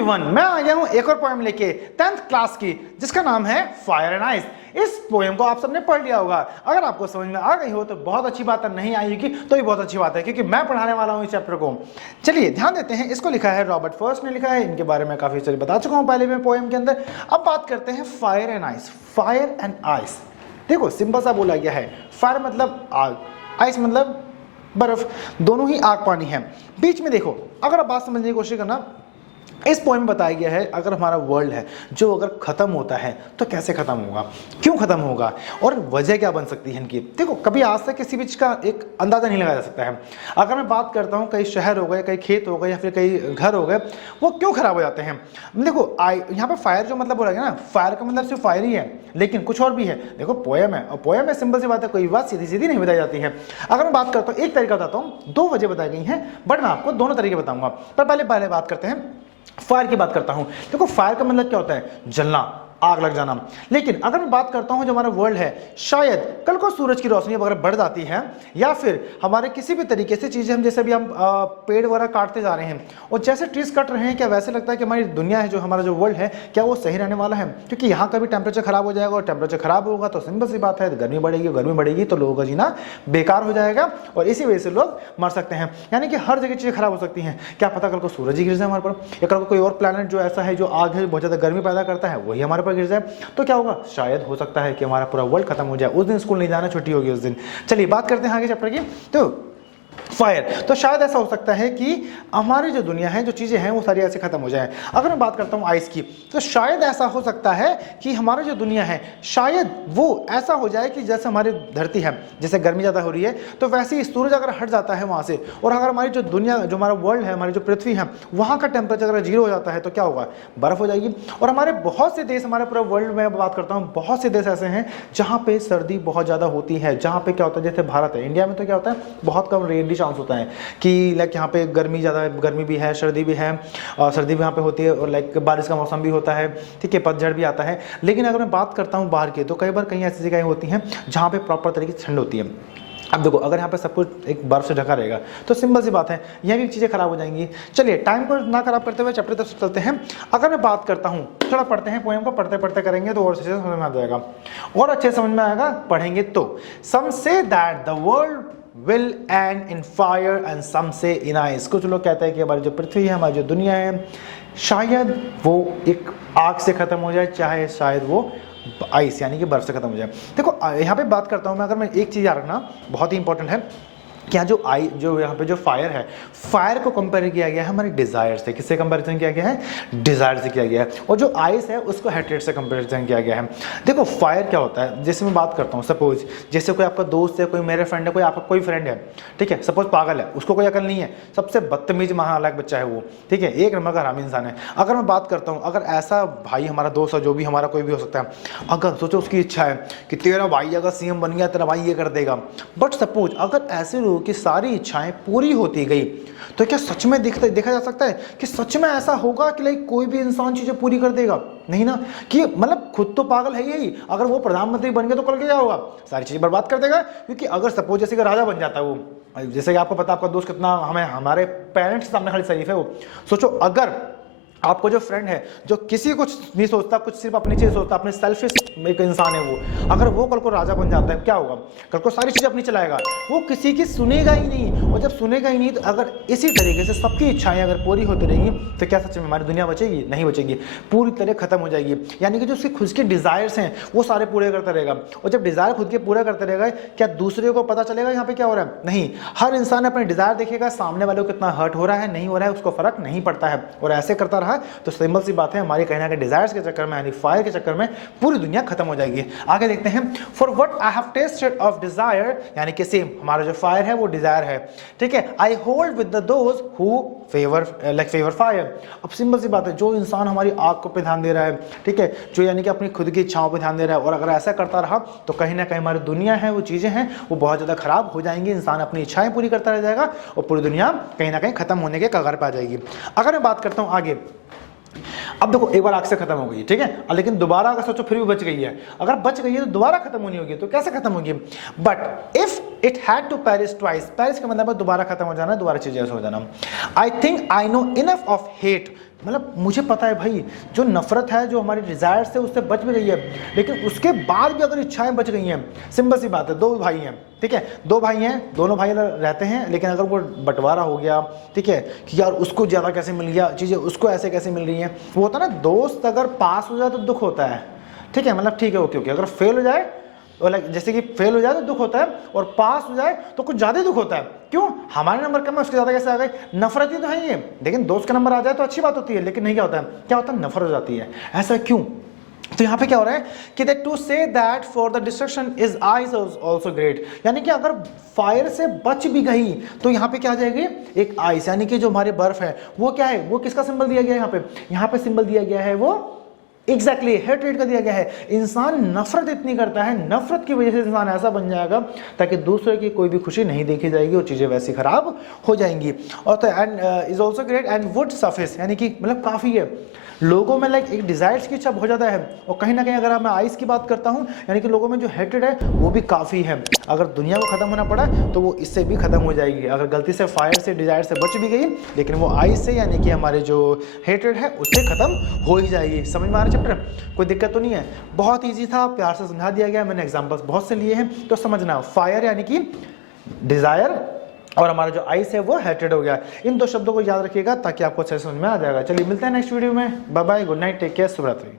Everyone, मैं आ गया हूं एक और पोएम लेके 10th क्लास की, जिसका नाम है फायर एंड आइस। इस पोएम को आप सबने पढ़ लिया होगा। अगर आपको समझ में आ गई हो तो बहुत अच्छी बात है, नहीं आई होगी तो भी बहुत अच्छी बात है, क्योंकि मैं पढ़ाने वाला हूं इस चैप्टर को। चलिए ध्यान देते हैं। इसको लिखा है रॉबर्ट फर्स्ट ने लिखा है। इनके बारे में काफी चलिए बता चुका हूं पहले में पोएम के अंदर। अब बात करते हैं fire and ice. Fire and ice, देखो सिंपल सा बोला गया है। फायर मतलब आग, आइस मतलब बर्फ, दोनों ही आग पानी है। बीच में देखो, अगर आप बात समझने की कोशिश करना, इस पोएम में बताया गया है अगर हमारा वर्ल्ड है जो अगर खत्म होता है तो कैसे खत्म होगा, क्यों खत्म होगा और वजह क्या बन सकती है इनकी। देखो कभी आज तक किसी भी चीज का एक अंदाजा नहीं लगाया जा सकता है। अगर मैं बात करता हूँ कई शहर हो गए, कई खेत हो गए या फिर कई घर हो गए, वो क्यों खराब हो जाते हैं। देखो यहाँ पे फायर जो मतलब बोला गया ना, फायर का मतलब सिर्फ फायर ही है, लेकिन कुछ और भी है। देखो पोएम है और पोएम में सिंपल सी बात है, कोई बात सीधी सीधी नहीं बताई जाती है। अगर मैं बात करता हूँ, एक तरीका बताता हूँ, दो वजह बताई गई हैं, बट मैं आपको दोनों तरीके बताऊंगा। पर पहले बात करते हैं फायर की बात करता हूं। देखो फायर का मतलब क्या होता है, जलना, आग लग जाना। लेकिन अगर मैं बात करता हूं जो हमारा वर्ल्ड है, शायद कल को सूरज की रोशनी अगर बढ़ जाती है या फिर हमारे किसी भी तरीके से चीजें, हम जैसे भी हम पेड़ वगैरह काटते जा रहे हैं और जैसे ट्रीज कट रहे हैं, क्या वैसे लगता है कि हमारी दुनिया है, जो हमारा जो वर्ल्ड है, क्या वो सही रहने वाला है। क्योंकि यहाँ का भी टेम्परेचर खराब हो जाएगा और टेम्परेचर खराब होगा तो सिंपल सी बात है, गर्मी बढ़ेगी तो लोगों का जीना बेकार हो जाएगा और इसी वजह से लोग मर सकते हैं। यानी कि हर जगह चीजें खराब हो सकती हैं। क्या पता कल को सूरज ही गिर जाए हमारे पर, या कल को कोई और प्लैनेट जो ऐसा है जो आग है, बहुत ज्यादा गर्मी पैदा करता है, वही हमारे गिर जाए तो क्या होगा, शायद हो सकता है कि हमारा पूरा वर्ल्ड खत्म हो जाए। उस दिन स्कूल नहीं जाना, छुट्टी होगी उस दिन। चलिए बात करते हैं आगे चैप्टर की। तो फायर, तो शायद ऐसा हो सकता है कि हमारी जो दुनिया है, जो चीजें हैं, वो सारी ऐसे खत्म हो जाए। अगर मैं बात करता हूं आइस की, तो शायद ऐसा हो सकता है कि हमारी जो दुनिया है, शायद वो ऐसा हो जाए कि जैसे हमारी धरती है, जैसे गर्मी ज्यादा हो रही है, तो वैसे ही सूरज अगर हट जाता है वहां से, और अगर हमारी जो दुनिया, जो हमारा वर्ल्ड है, हमारी जो पृथ्वी है, वहां का टेम्परेचर अगर 0 हो जाता है तो क्या होगा, बर्फ हो जाएगी। और हमारे बहुत से देश, हमारे पूरे वर्ल्ड में बात करता हूँ, बहुत से देश ऐसे हैं जहां पे सर्दी बहुत ज्यादा होती है। जहां पे क्या होता है, जैसे भारत है, इंडिया में तो क्या होता है, बहुत कम रेनली चांस होता है कि लाइक यहाँ पे गर्मी भी है, सर्दी भी है, और सर्दी भी यहाँ पे होती है, और लाइक बारिश का मौसम भी होता है, ठीक है, पतझड़ भी आता है। लेकिन अगर मैं बात करता हूँ बाहर की, तो कई बार कहीं ऐसी जगहें होती हैं जहाँ पे प्रॉपर तरीके से ठंड होती है। अब देखो अगर यहाँ पे सब कुछ एक बर्फ से ढका रहेगा तो सिंपल सी बात है, यहाँ भी चीज़ें खराब हो जाएंगी। चलिए टाइम को ना खराब करते हुए चैप्टर तक चलते हैं। अगर मैं बात करता हूँ, थोड़ा पढ़ते हैं पोएम को, पढ़ते पढ़ते करेंगे तो और अच्छे से समझ में आ जाएगा, और अच्छे समझ में आएगा पढ़ेंगे तो। Some say that the world will end in fire and some say in ice। कुछ लोग कहते हैं कि हमारी जो पृथ्वी है, हमारी जो दुनिया है, शायद वो एक आग से खत्म हो जाए, चाहे शायद वो आइस यानी कि बर्फ से खत्म हो जाए। देखो यहाँ पे बात करता हूँ मैं, अगर मैं एक चीज याद रखना बहुत ही इंपॉर्टेंट है, क्या जो यहाँ पे जो फायर है, फायर को कंपेयर किया गया है हमारे डिजायर से। किससे कंपैरिजन किया गया है, डिजायर से किया गया है। और जो आइस है उसको हेट्रेड से कंपैरिजन किया गया है। देखो फायर क्या होता है, जैसे मैं बात करता हूँ, सपोज जैसे कोई आपका दोस्त है, कोई मेरे फ्रेंड है, कोई आपका कोई फ्रेंड है, ठीक है, सपोज पागल है, उसको कोई अकल नहीं है, सबसे बदतमीज महानालायक बच्चा है वो, ठीक है, एक नंबर का हरामी इंसान है। अगर मैं बात करता हूँ, अगर ऐसा भाई हमारा दोस्त है, जो भी हमारा कोई भी हो सकता है, अगर सोचो उसकी इच्छा है कि तेरा भाई अगर सीएम बन गया, तेरा भाई ये कर देगा, बट सपोज अगर ऐसे लोगों की सारी इच्छाएं पूरी होती गई तो क्या सच में देखा जा सकता है कि सच में ऐसा होगा कि लाइक कोई भी इंसान चीजें पूरी कर देगा? नहीं ना, कि मतलब खुद तो पागल है यही, अगर वो प्रधानमंत्री बन गया तो कल क्या होगा, सारी चीजें बर्बाद कर देगा। क्योंकि अगर सपोज जैसे कि राजा बन जाता है वो, जैसे कि आपको पता, आपका दोस्त कितना हमारे पेरेंट्स के सामने खाली शरीफ है वो, सोचो अगर आपको जो फ्रेंड है, जो किसी कुछ नहीं सोचता, कुछ सिर्फ अपनी चीज सोचता, अपने सेल्फिश एक इंसान है वो, अगर वो कल को राजा बन जाता है, क्या होगा, कल को सारी चीजें अपनी चलाएगा, वो किसी की सुनेगा ही नहीं। और जब सुनेगा ही नहीं, तो अगर इसी तरीके से सबकी इच्छाएं अगर पूरी होती रहेंगी तो क्या सच में हमारी दुनिया बचेगी? नहीं बचेगी, पूरी तरह खत्म हो जाएगी। यानी कि जो उसके खुद के डिजायर्स हैं वो सारे पूरे करता रहेगा, और जब डिजायर खुद के पूरा करता रहेगा, क्या दूसरे को पता चलेगा यहाँ पे क्या हो रहा है? नहीं, हर इंसान अपने डिजायर देखेगा, सामने वाले को कितना हर्ट हो रहा है, नहीं हो रहा है, उसको फर्क नहीं पड़ता है, और ऐसे करता रहा तो सिंपल सी बात है, हमारी कहीं ना कहीं डिजायर्स के चक्कर में, यानी फायर के चक्कर में पूरी दुनिया खत्म हो जाएगी। आगे देखते हैं, for what I have tested of desire, यानी कि सेम हमारा जो फायर है वो डिजायर है, ठीक है। I hold with those who favour fire. अब सिंपल सी बात है, जो इंसान हमारी आग पे ध्यान दे रहा है, ठीक है, जो यानी कि अपनी खुद की इच्छाओं पे ध्यान दे रहा है, और अगर ऐसा करता रहा तो कहीं ना कहीं हमारी दुनिया है, वो चीजें हैं, वो बहुत ज्यादा खराब हो जाएंगी। इंसान अपनी इच्छाएं पूरी करता रह जाएगा और पूरी दुनिया कहीं ना कहीं खत्म होने के कगार पे आ जाएगी। अगर मैं बात करता हूं आगे, अब देखो एक बार आग से खत्म हो गई, ठीक है, लेकिन दोबारा अगर सोचो फिर भी बच गई है, अगर बच गई है तो दोबारा खत्म होनी होगी, तो कैसे खत्म होगी? But if it had to perish twice, perish का मतलब है दोबारा खत्म हो जाना, दोबारा चीजें हो जाना। I think I know enough of hate, मतलब मुझे पता है भाई जो नफरत है, जो हमारी डिजायर से उससे बच भी रही है, लेकिन उसके बाद भी अगर इच्छाएं बच गई हैं, सिंपल सी बात है, दो भाई हैं, ठीक है, दो भाई हैं, दोनों भाई रहते हैं, लेकिन अगर वो बंटवारा हो गया, ठीक है, कि यार उसको ज़्यादा कैसे मिल गया चीज़ें, उसको ऐसे कैसे मिल रही हैं, वो होता है ना, दोस्त अगर पास हो जाए तो दुख होता है, ठीक है, मतलब ठीक है ओके ओके, अगर फेल हो जाए और जैसे कि फेल हो जाए तो दुख होता है, और पास हो जाए तो कुछ ज़्यादा दुख होता है। क्यों? हमारे नंबर कम है, उसके ज़्यादा कैसे आ गए? नफरत ही तो है ये। लेकिन दोस्त का नंबर आ जाए तो अच्छी बात होती है, लेकिन नहीं, क्या होता है, क्या होता है, नफरत हो जाती है। ऐसा क्यों? तो यहाँ पे क्या हो रहा है कि that to say that for the destruction is eyes also great, यानी कि अगर फायर से बच भी गई तो यहाँ पे क्या आ जाएगी, एक आइस, यानी कि जो हमारे बर्फ है वो क्या है, वो किसका सिंबल दिया गया है यहाँ पे सिंबल दिया गया है वो एग्जैक्टली हेट्रेड का दिया गया है। इंसान नफरत इतनी करता है, नफरत की वजह से इंसान ऐसा बन जाएगा ताकि दूसरे की कोई भी खुशी नहीं देखी जाएगी और चीजें वैसी खराब हो जाएंगी। और तो and is also great and would surface, यानी कि मतलब काफी है लोगों में, लाइक एक डिजायर्स की इच्छा बहुत ज्यादा है, और कहीं ना कहीं अगर मैं आइस की बात करता हूँ, यानी कि लोगों में जो हेट्रेड है वो भी काफी है। अगर दुनिया को खत्म होना पड़ा तो वो इससे भी खत्म हो जाएगी, अगर गलती से फायर से डिजायर से बच भी गई, लेकिन वो आइस से यानी कि हमारे जो हेट्रेड है उससे खत्म हो ही जाएगी। समझ में आ रहा चैप्टर? कोई दिक्कत तो नहीं है, बहुत ईजी था, प्यार से समझा दिया गया, मैंने एग्जाम्पल्स बहुत से लिए हैं, तो समझना फायर यानी कि डिजायर और हमारा जो आइस है वो हेट्रेड हो गया। इन दो शब्दों को याद रखिएगा ताकि आपको अच्छे से समझ में आ जाएगा। चलिए मिलते हैं नेक्स्ट वीडियो में, bye bye, good night, take care, शुभ रात्रि।